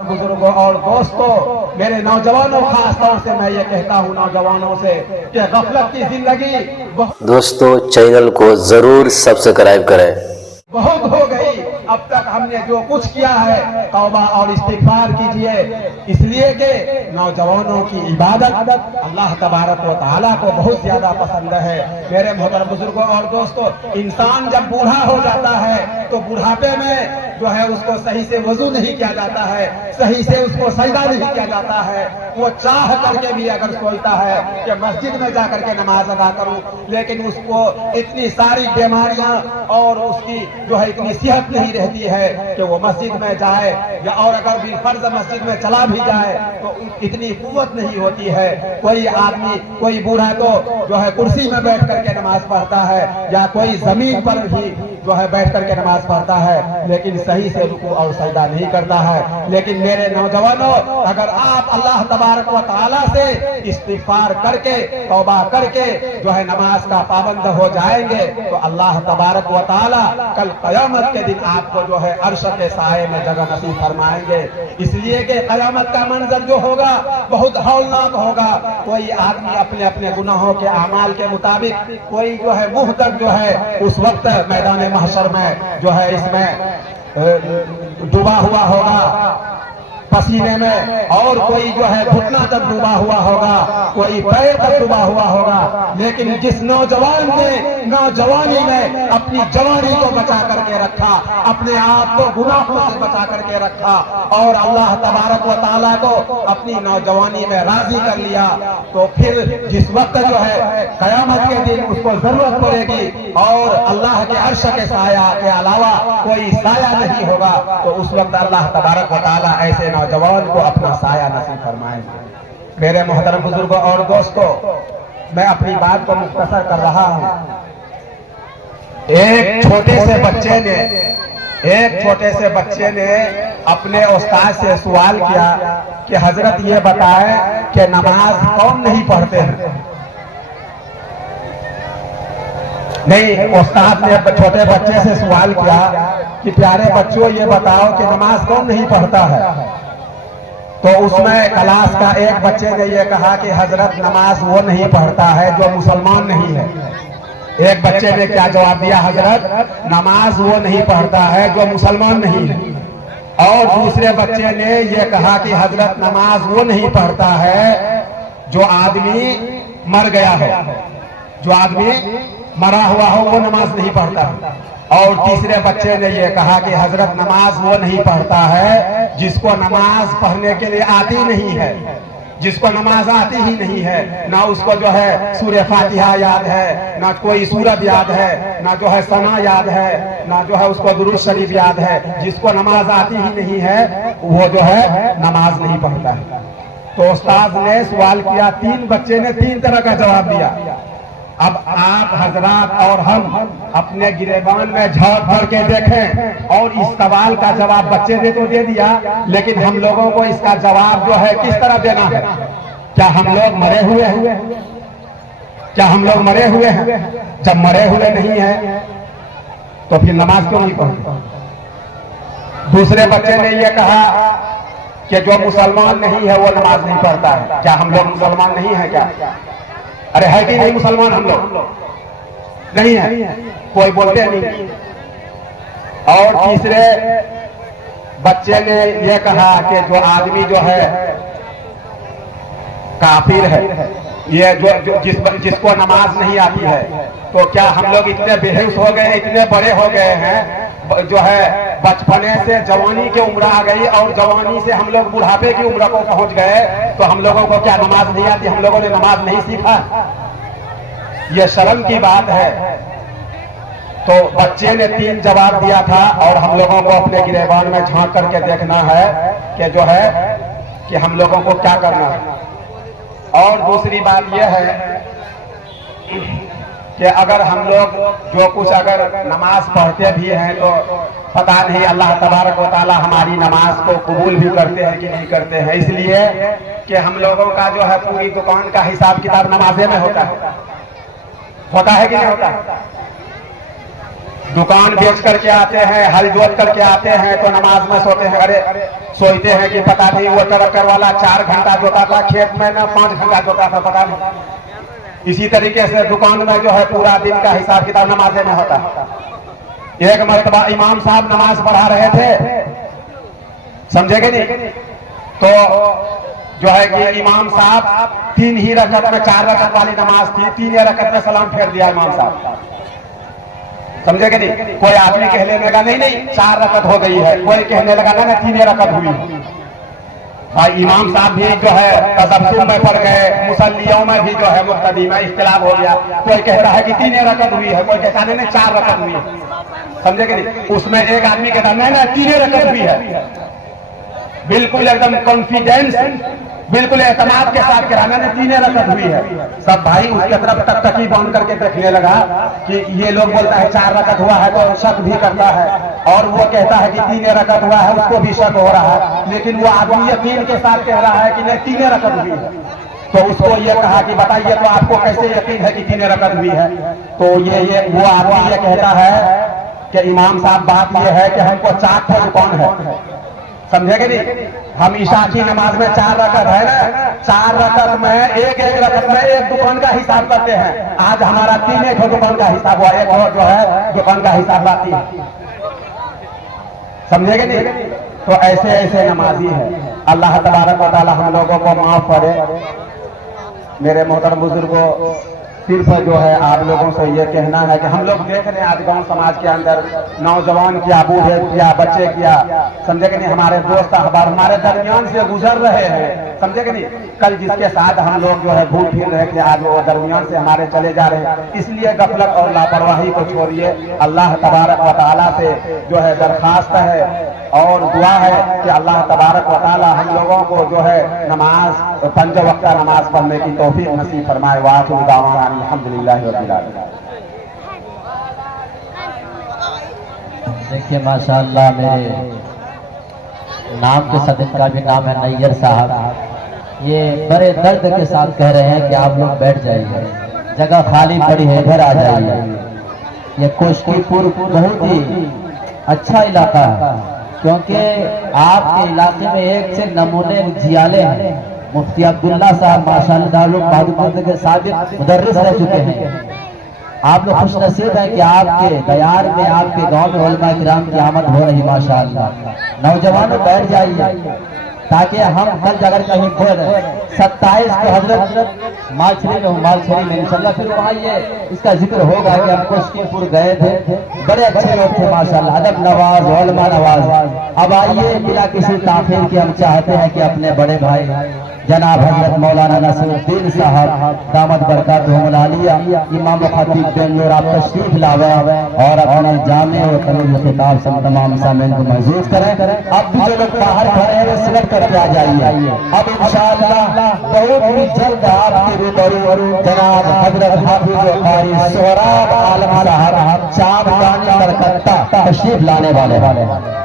बुजुर्गों और दोस्तों, मेरे नौजवानों, खास तौर से मैं ये कहता हूँ नौजवानों से कि गफलत की जिंदगी दोस्तों चैनल को जरूर सब्सक्राइब करें। बहुत हो गई। अब तक हमने जो कुछ किया है, तौबा और इस्तिगफार कीजिए, इसलिए कि नौजवानों की इबादत अल्लाह तबारक व तआला को बहुत ज्यादा पसंद है। मेरे मोहतरम बुजुर्गों और दोस्तों, इंसान जब बूढ़ा हो जाता है तो बुढ़ापे में जो है उसको सही से वजू नहीं किया जाता है, सही से उसको सजदा नहीं किया जाता है। वो चाह करके भी अगर सोचता है कि मस्जिद में जाकर के नमाज अदा करूं, लेकिन उसको इतनी सारी बीमारियां और उसकी जो है इतनी सेहत नहीं रहती है कि वो मस्जिद में जाए, या और अगर भी फर्ज मस्जिद में चला भी जाए तो इतनी कुव्वत नहीं होती है। कोई आदमी, कोई बूढ़ा तो जो है कुर्सी में बैठ करके नमाज पढ़ता है, या कोई जमीन पर भी जो है बैठ करके नमाज पढ़ता है, लेकिन सही से रुकू और सजदा नहीं करता है। लेकिन मेरे नौजवानों, अगर आप अल्लाह तबारक व तआला से इस्तिगफार करके, तौबा करके जो है नमाज का पाबंद हो जाएंगे तो अल्लाह तबारक व तआला कल क़यामत के दिन आपको जो है अर्श के साए में जगह नसीब फरमाएंगे। इसलिए कि क़यामत का मंजर जो होगा बहुत हौलनाक होगा। कोई आदमी अपने अपने गुनाहों के अमाल के मुताबिक, कोई जो है मुंह तक जो है उस वक्त मैदान महशर में जो है इसमें डूबा हुआ होगा पसीने में, और कोई जो है घुटना तक डूबा हुआ होगा, कोई पैर तक डूबा हुआ होगा। लेकिन जिस नौजवान ने नौजवानी में अपनी जवानी को बचा करके रखा, अपने आप को गुनाहों से बचा करके रखा और अल्लाह तबारक व तआला को अपनी नौजवानी में राजी कर लिया, तो फिर जिस वक्त जो है क़यामत के दिन उसको जरूरत पड़ेगी और अल्लाह के अर्श के साया के अलावा कोई साया नहीं होगा, तो उस वक्त अल्लाह तबारक व तआला ऐसे नौजवान को अपना साया नसीब फरमाएंगे। मेरे मोहतरम बुजुर्गों और दोस्तों, मैं अपनी बात को मुख्तसर कर रहा हूं। एक छोटे से बच्चे ने अपने उस्ताद से सवाल किया कि हजरत ये बताएं कि नमाज कौन नहीं पढ़ते हैं। नहीं, उस्ताद ने छोटे बच्चे से सवाल किया कि प्यारे बच्चों ये बताओ कि नमाज कौन नहीं पढ़ता है। तो उसमें क्लास का एक बच्चे ने ये कहा कि हजरत नमाज वो नहीं पढ़ता है जो मुसलमान नहीं है। एक बच्चे ने क्या जवाब दिया, हजरत नमाज वो नहीं पढ़ता है जो मुसलमान नहीं है। और दूसरे बच्चे ने ये कहा कि हजरत नमाज वो नहीं पढ़ता है जो आदमी मर गया हो, जो आदमी मरा हुआ हो वो नमाज नहीं पढ़ता। और तीसरे बच्चे ने ये कहा कि हजरत नमाज वो नहीं पढ़ता है जिसको नमाज पढ़ने के लिए आती नहीं है, जिसको नमाज आती ही नहीं है, ना उसको जो है सूरह फातिहा याद है, ना कोई सूरत याद है, ना जो है सना याद है, ना जो है उसको दुरूद शरीफ याद है। जिसको नमाज आती ही नहीं है वो जो है नमाज नहीं पढ़ता है। तो उस्ताद ने सवाल किया, तीन बच्चे ने तीन तरह का जवाब दिया। अब आप हजरात और हम अपने गिरेबान में झांक भर के देखें, और इस सवाल का जवाब बच्चे ने तो दे दिया, लेकिन हम लोगों को इसका जवाब जो है किस तरह देना है। क्या हम लोग मरे हुए हैं? क्या हम लोग मरे हुए हैं? जब मरे हुए नहीं है तो फिर नमाज क्यों नहीं पढ़ते? दूसरे बच्चे ने यह कहा कि जो मुसलमान नहीं है वो नमाज नहीं पढ़ता है। क्या हम लोग मुसलमान नहीं है? क्या अरे है कि नहीं मुसलमान? हम लोग नहीं है, कोई बोलते नहीं। और तीसरे बच्चे ने यह कहा कि जो आदमी जो है काफिर है, ये जो जिसको नमाज नहीं आती है, तो क्या हम लोग इतने बेहोश हो गए, इतने बड़े हो गए हैं, जो है बचपने से जवानी की उम्र आ गई और जवानी से हम लोग बुढ़ापे की उम्र को पहुंच गए, तो हम लोगों को क्या नमाज नहीं आती? हम लोगों ने नमाज नहीं सीखा? यह शर्म की बात है। तो बच्चे ने तीन जवाब दिया था, और हम लोगों को अपने गिरेबान में झांक करके देखना है कि जो है कि हम लोगों को क्या करना है। और दूसरी बात यह है कि अगर हम लोग जो कुछ अगर नमाज पढ़ते भी हैं तो पता नहीं अल्लाह तबारक व तआला हमारी नमाज को कबूल भी करते हैं कि नहीं करते हैं। इसलिए कि हम लोगों का जो है पूरी दुकान का हिसाब किताब नमाजे में होता है कि नहीं होता? दुकान बेच करके आते हैं, हल जोत करके आते हैं तो नमाज में सोते हैं, अरे सोचते हैं कि पता नहीं वो ट्रैक्टर वाला 4 घंटा जोता था खेत में ना 5 घंटा जोता था, पता नहीं। इसी तरीके से दुकान में जो है पूरा दिन का हिसाब किताब नमाजे में होता है। एक मर्तबा इमाम साहब नमाज पढ़ा रहे थे, समझेगे नहीं, तो जो है कि इमाम साहब 3 ही रकत में 4 रकत वाली नमाज थी, 3 रकत में सलाम फेर दिया इमाम साहब, समझेगे नहीं। कोई आदमी कहने लगा नहीं 4 रकत हो गई है, कोई कहने लगा ना 3 रकत हुई। भाई इमाम साहब भी जो है तसब्बुर में पड़ गए, मुसल्लियों में भी जो है मुक्तदी में इख्तिलाफ हो गया। कोई कहता है कि 3 रकत हुई है, कोई कहता नहीं 4 रकत हुई है, समझेगे नहीं। उसमें एक आदमी कहता नहीं 3 रकत हुई है, बिल्कुल एकदम कॉन्फिडेंस, बिल्कुल एतमाद के साथ कराना ने 3 रकत हुई है। सब भाई उसके तरफ तकतकी बांध करके देखने लगा कि ये लोग बोलता है 4 रकत हुआ है, तो शक भी करता है, और वो कहता है कि 3 रकत हुआ है, उसको भी शक हो रहा है, लेकिन वो आदमी यकीन के साथ कह रहा है कि नहीं 3 रकत हुई है। तो उसको ये कहा कि बताइए तो आपको कैसे यकीन है कि 3 रकत हुई है? तो ये वो आदमी ये कहता है कि इमाम साहब बात ये है कि हमको 4 ठो दुकान है, समझेगे नहीं। हम ईशा की नमाज में 4 रकत है ना, 4 रकत में एक रकत में एक दुकान का हिसाब करते हैं। आज हमारा 3 दुकान का हिसाब हुआ, एक और जो है दुकान का हिसाब लाती है, समझेगे नहीं। तो ऐसे ऐसे नमाजी है। अल्लाह तबारक व तआला हम लोगों को माफ करे। मेरे मोहतरम बुजुर्गों, सिर्फ जो है आप लोगों से ये कहना है कि हम लोग देख रहे हैं आज गांव समाज के अंदर नौजवान क्या, बूढ़े क्या, बच्चे क्या, समझे कि नहीं, हमारे दोस्त अखबार हमारे दरमियान से गुजर रहे हैं, समझे कि नहीं। कल जिसके साथ हम लोग जो है घूम फिर रहे थे, आज वो दरमियान से हमारे चले जा रहे हैं। इसलिए गफलत और लापरवाही को छोड़िए। अल्लाह तबारक व तआला से जो है दरखास्त है और दुआ है कि अल्लाह तबारक व तआला हम लोगों को जो है नमाज, 5 वक्त नमाज पढ़ने की तौफीक नसीब फरमाए। वाखिर दावाना अल्हम्दुलिल्लाह रब्बिल आलमीन। देखिए माशाअल्लाह, मेरे नाम के सदन का भी नाम है नैयर साहब। ये बड़े दर्द के साथ कह रहे हैं कि आप लोग बैठ जाइए, जगह खाली पड़ी है, इधर आ जाइए। ये कोशकीपुर बहुत ही अच्छा इलाका है, क्योंकि आपके इलाके में एक से नमूने जियाले हैं। मुफ्ती अब्दुल्ला साहब माशाअल्लाह के साबिक मुदर्रिस रह चुके हैं। आप लोग खुश नसीब हैं कि आपके बयार में, आपके गांव में उलमा किराम की आमद हो रही माशाअल्लाह। नौजवानों बैठ जाइए ताकि हम कल अगर कहीं फिर 27 को हजरत मालछड़ी में इंशाल्लाह फिर वहाँ ये इसका जिक्र होगा कि हम कोशकीपुर गए थे, बड़े अच्छे लोग थे माशाल्लाह, अदब नवाज, उलमा नवाज। अब आइए बिना किसी ताखीर के हम चाहते हैं कि अपने बड़े भाई जनाब हजरत मौलाना नसीरुद्दीन साहब दामद बरकातुहुल आलिया इमाम खतीब बेंगलोर आप तशरीफ लावे और अपने जामे और तमीज़ खिताब से तमाम सामीन को महसूस करें। अब भी जो लोग बाहर खड़े हैं वो सिलेक्ट करके आ जाइए। अब इंशाअल्लाह बहुत ही जल्द आपके रूबरू जनाब हजरत हाफिज कारी सोहराब आलम साहब चाँद कलकत्ता तशरीफ लाने वाले हैं।